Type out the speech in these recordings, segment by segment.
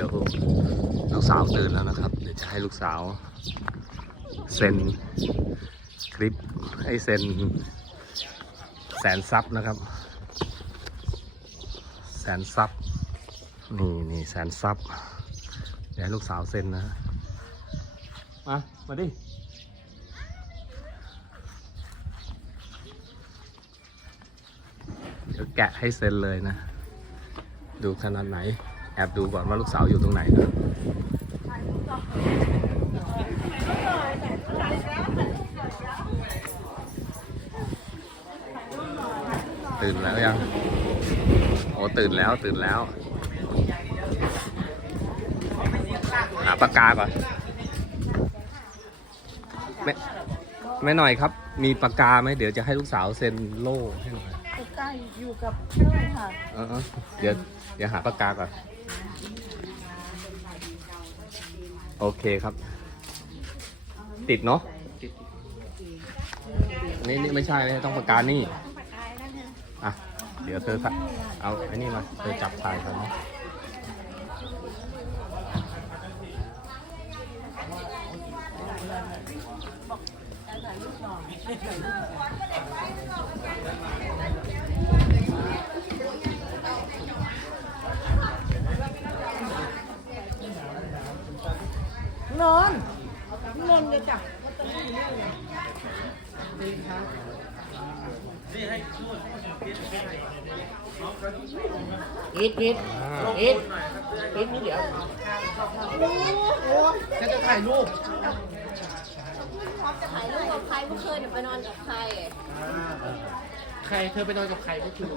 ดี๋ยวลูกสาวตื่นแล้วนะครับ เดี๋ยวจะให้ลูกสาวเซ็นคลิปให้เซ็นแสนซับนะครับ แสนซับนี่นี่แสนซับเดี๋ยวให้ลูกสาวเซ็นนะมามาดิเดี๋ยวแกะให้เซ็นเลยนะ ดูขนาดไหนแอบดูก่อนว่าลูกสาวอยู่ตรงไหนนะตื่นแล้วยัง โอ้ตื่นแล้วตื่นแล้วหาปากกาก่อนไม่ไม่หน่อยครับ มีปากกาไหมเดี๋ยวจะให้ลูกสาวเซ็นโล่ให้หน่อยใกล้อยู่กับเพื่อนค่ะเออเออเดี๋ยวเดี๋ยวหาปากกาก่อน โอเคครับ ติดเนาะนี่นี่ไม่ใช่ไม่ใช่ต้องปากกานี่อะเดี๋ยวเธอถ่ายเอาไอ้นี่มาเธอจับถ่ายกันเนาะนอนนอนเลยจ้ะ อิดอิดอิดอิดนี่เดี๋ยวฉันจะถ่ายรูปจะถ่ายรูปกับใครเมื่อคืนเนี่ยไปนอนกับใครใครเธอไปนอนกับใครเมื่อคืน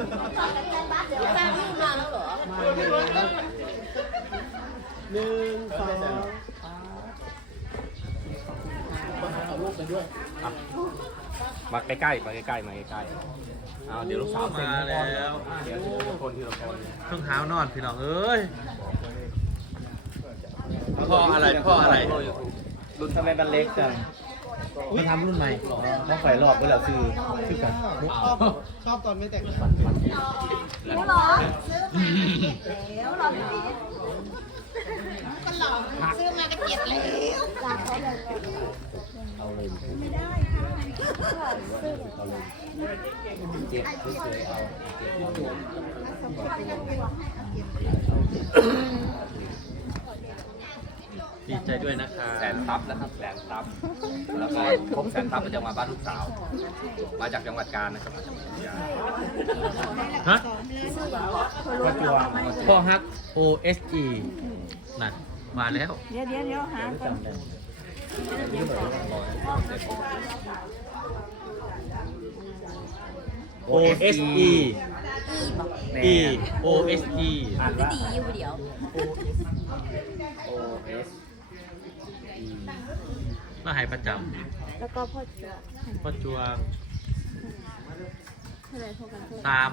เดี๋ยวแป้งรูปมาแล้วเหรอหนึ่งสองเอารูปไปด้วย มาใกล้ๆมาใกล้ๆมาใกล้ๆเอาเดี๋ยวลูกสาวเซ็นให้ก่อนมาแล้วเดี๋ยวทีละคนทีละคนเพิ่งเท้านอนพี่น้องเอ้ยพ่ออะไรพ่ออะไรรุ่นทำไมมันเล็กจังมาทำรุ่นใหม่ต้องไฟหลอกก็แล้วคือคือกันชอบชอบตอนไม่แต่งแล้วเหรอแล้วเหรอพี่ก็ห ลอกซื้อมาก็เจ็บแล้วจากเขาเลยดีใจด้วยนะคะแสนซับนะครับแสนซับแล้วก็ครบแสนซับก็จะมาบ้านลูกสาว มาจากจังหวัดกาญนะครับมาจากจังหวัดกาญฮะพ่อฮัก O S E นั่น มาแล้ว เดี๋ยวเดี๋ยวเดี๋ยวหาก่อนโ O S E E O S E ก็ดีอยู่เดี๋ยวมาหายประจแล้วก็พ่อเจือำพ่อจวงเท่าไหรพอกันเท่าไหร่สาม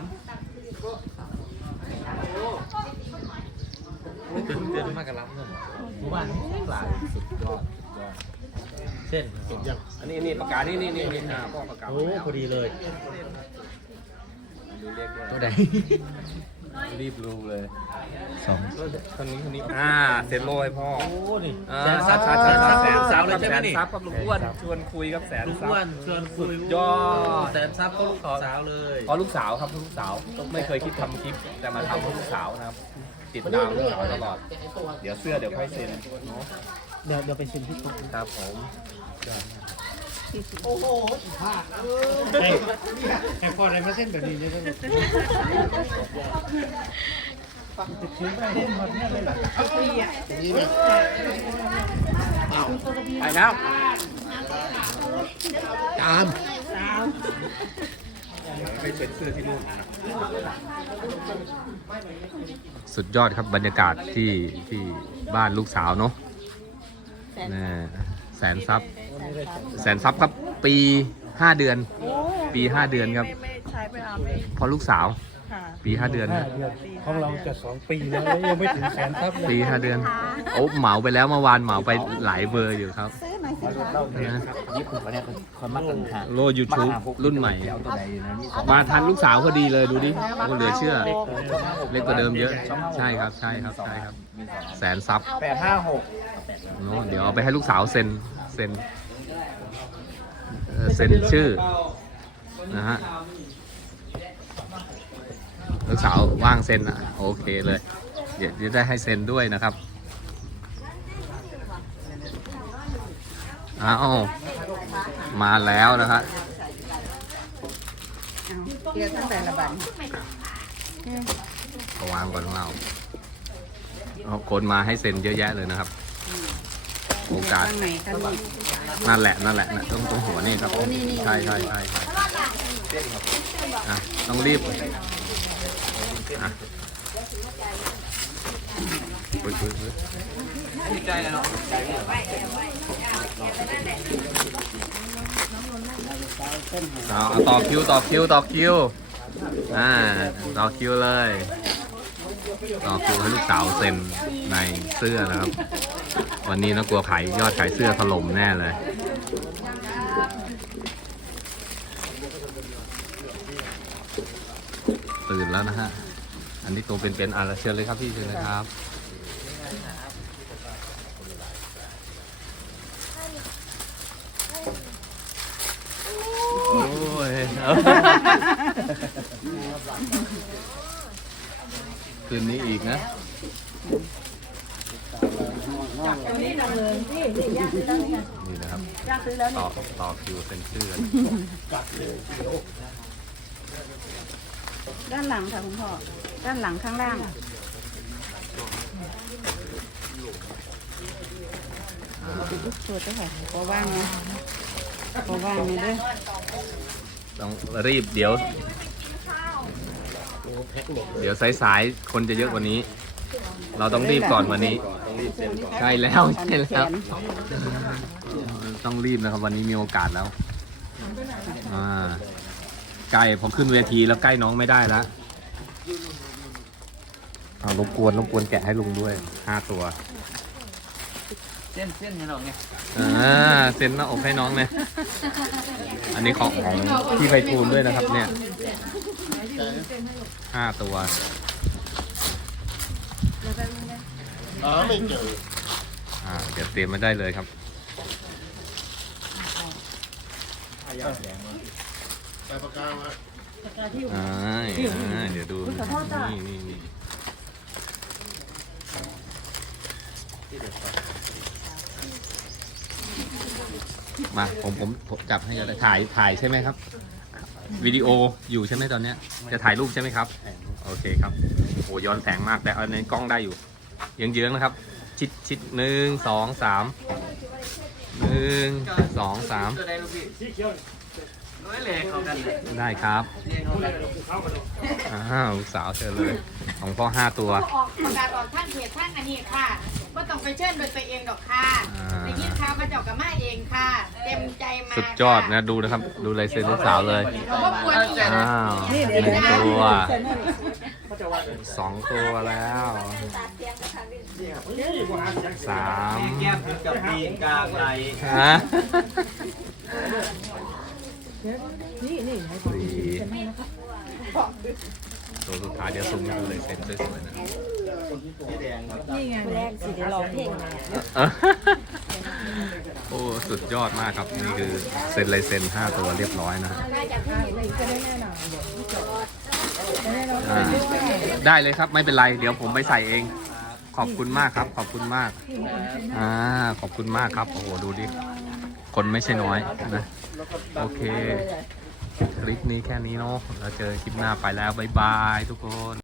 ตือนเตือนมากกับรับเงินหมู่บ้านหลายสุดยอดเส้นเห็นยังอันนี้นี่ปากกานี่นี่นี่นี่อ่าพ่อปากกาโอ้พอดีเลยดูเลขด้วยตัวใดรีบรูเลยสองคนนี้คนนี้อ่าเซ็นโลให้พ่อโอ้นี่แสนซับบซัซับบซัซับบซัสาวซับเลยใช่ไหมแสนนี่ซับกับลุงอ้วนชวนคุยกับแสนลุงอ้วนชวนคุยยอดแสนซับก็ลูกสาวเลยเพราลูกสาวครับลูกสาวไม่เคยคิดทำคลิปแต่มาทำเพราลูกสาวนะครับ ติดตามลูกสาวตลอด เดี๋ยวเสื้อเดี๋ยวค่อยเซ็นเนาะเดี๋ยวเดี๋ยวไปชิมที่ตุ๊กครับผมโอ้โหอีกพลาดเฮ้ยแค่พออะไรมาเส้นแบบนี้เนี่ยถึงไปเล่นหมดเนี่ยเลยเหรอนี่เนี่ยไปแล้วตาม ไปเซ็นเสื้อที่นู่นสุดยอดครับบรรยากาศที่ที่บ้านลูกสาวเนาะแน่แสนซับแสนซับครับปีห้าเดือนโอ้ปีห้าเดือนครับไม่ไม่ใช้เวลาไม่เพราะลูกสาวค่ะปีห้าเดือนห้านะเดือนของเราจะสองปีแล้วแล้วยังไม่ถึงแสนทับเลยปีห้าเดือนโอ้เหมาไปแล้วเมื่อวานเหมาไปหลายเบอร์อยู่ครับ ซื้อ หน่อยสิคะนะญี่ปุ่นเขาเนี่ยคนมักกันหาโลยูทูบรุ่นใหม่เอาตัวใดนะมีสองมาทันลูกสาวพอดีเลยดูดิโอ้เหลือเชื่อ เล็กกว่าเดิมเยอะ ใช่ครับ ใช่ครับ ใช่ครับมีสองแสนซับแปดห้าหกโน้เดี๋ยวเอาไปให้ลูกสาวเซ็น เซ็นเอ่อเซ็นชื่อนะฮะลูกสาวว่างเซ็นอะ โอเคเลย เดี๋ยวจะได้ให้เซ็นด้วยนะครับ อ้าวมาแล้วนะครับเกียร์ตั้งแต่ละบันเอาวางก่อนของเราเอาคนมาให้เซ็นเยอะแยะเลยนะครับ โอกาส ข้างไหนกันนี่นั่นแหละนั่นแหละนะตรงตรงหัวนี่ครับใช่ใช่ใช่ใช่อะต้องรีบอะอุ๊ยอุ๊ยอุ๊ยเอาเอา ต่อคิวต่อคิวต่อคิวอ่าต่อคิวเลยต่อคิวให้ลูกสาวเซ็นในเสื้อนะครับ วันนี้นะกลัวขายยอดขายเสื้อถล่มแน่เลยตื่นแล้วนะฮะ อันนี้ตัวเป็นๆอะเชิญเลยครับพี่เชิญเลยครับ โอ้ยคืนนี้อีกนะ นี่นางเลยนี่นี่ย่าซื้อแล้วนี่นี่นะครับ ย่าซื้อแล้วต่นี่อต่อคิวเซ็นชื่อกันด้านหลังค่ะคุณพ่อ ด้านหลังข้างล่าง ตัวเจ้าค่ะพอว่างนะพอว่างนี่เด้อต้องรีบเดี๋ยวเดี๋ยวสายๆคนจะเยอะกว่านี้ เราต้องรีบก่อนวันนี้ใช่แล้วใช่แขแล้ว ต้องรีบนะครับวันนี้มีโอกาสแล้วอ่าใกล้ผมขึ้นเวทีแล้วใกล้น้องไม่ได้แล้วเอารบกวนรบกวนแกะให้ลุงด้วยห้าตัว เส้นเส้นให้เราไงอ่าเซ็นหน้าอกให้น้องเลยอันนี้ของของพี่ไพฑูรย์ด้วยนะครับ เนี่ยห้าตัวอ๋อไม่เจออ่าเดี๋ยวเตรียมมาได้เลยครับ แต่ปากกามาอ่าอ่าเดี๋ยวดูนี่นี่นี่ มาผมผมผมจับให้กันเลยถ่ายถ่ายใช่ไหมครับ วิดีโออยู่ใช่ไหมตอนเนี้ย จะถ่ายรูปใช่ไหมครับ โอเคครับโอ้ย้อนแสงมากแต่เอาในกล้องได้อยู่เยื้องๆนะครับ ชิดชิดหนึ่งสองสามหนึ่งสองสามได้ครับอ้าวลูกสาวเชิญเลย ของพ่อห้าตัว ออกประกาศออกท่านเพจท่านอันนี้ค่ะ ก็ต้องไปเชิญโดยตัวเองดอกค่ะอ่าในยินข่าวมาเจาะกับมาเองค่ะ เต็มใจมาสุดยอดนะดูนะครับ ดูลายเซ็นลูกสาวเลยก็ควรที่จะอ้าวหนึ่งตัวสองตัวแล้วสามแก้มถึงกับปีนกลางไหลฮะนี่นี่สี่ ตัวสุดท้ายเดี๋ยวซูมให้ดูลายเซ็นสวยๆนะสีแดงนี่ไงแรกสิเดี๋ยวลองเพลงโอ้สุดยอดมากครับ นี่คือเซ็นลายเซ็นห้าตัวเรียบร้อยนะฮะอ่าได้เลยครับไม่เป็นไร เดี๋ยวผมไปใส่เอง ขอบคุณมากครับ ขอบคุณมากอ่าขอบคุณมากครับโอ้โหดูดิคนไม่ใช่น้อยนะโอเค คลิปนี้แค่นี้เนาะแล้วเจอคลิปหน้าไปแล้ว บ๊ายบายทุกคน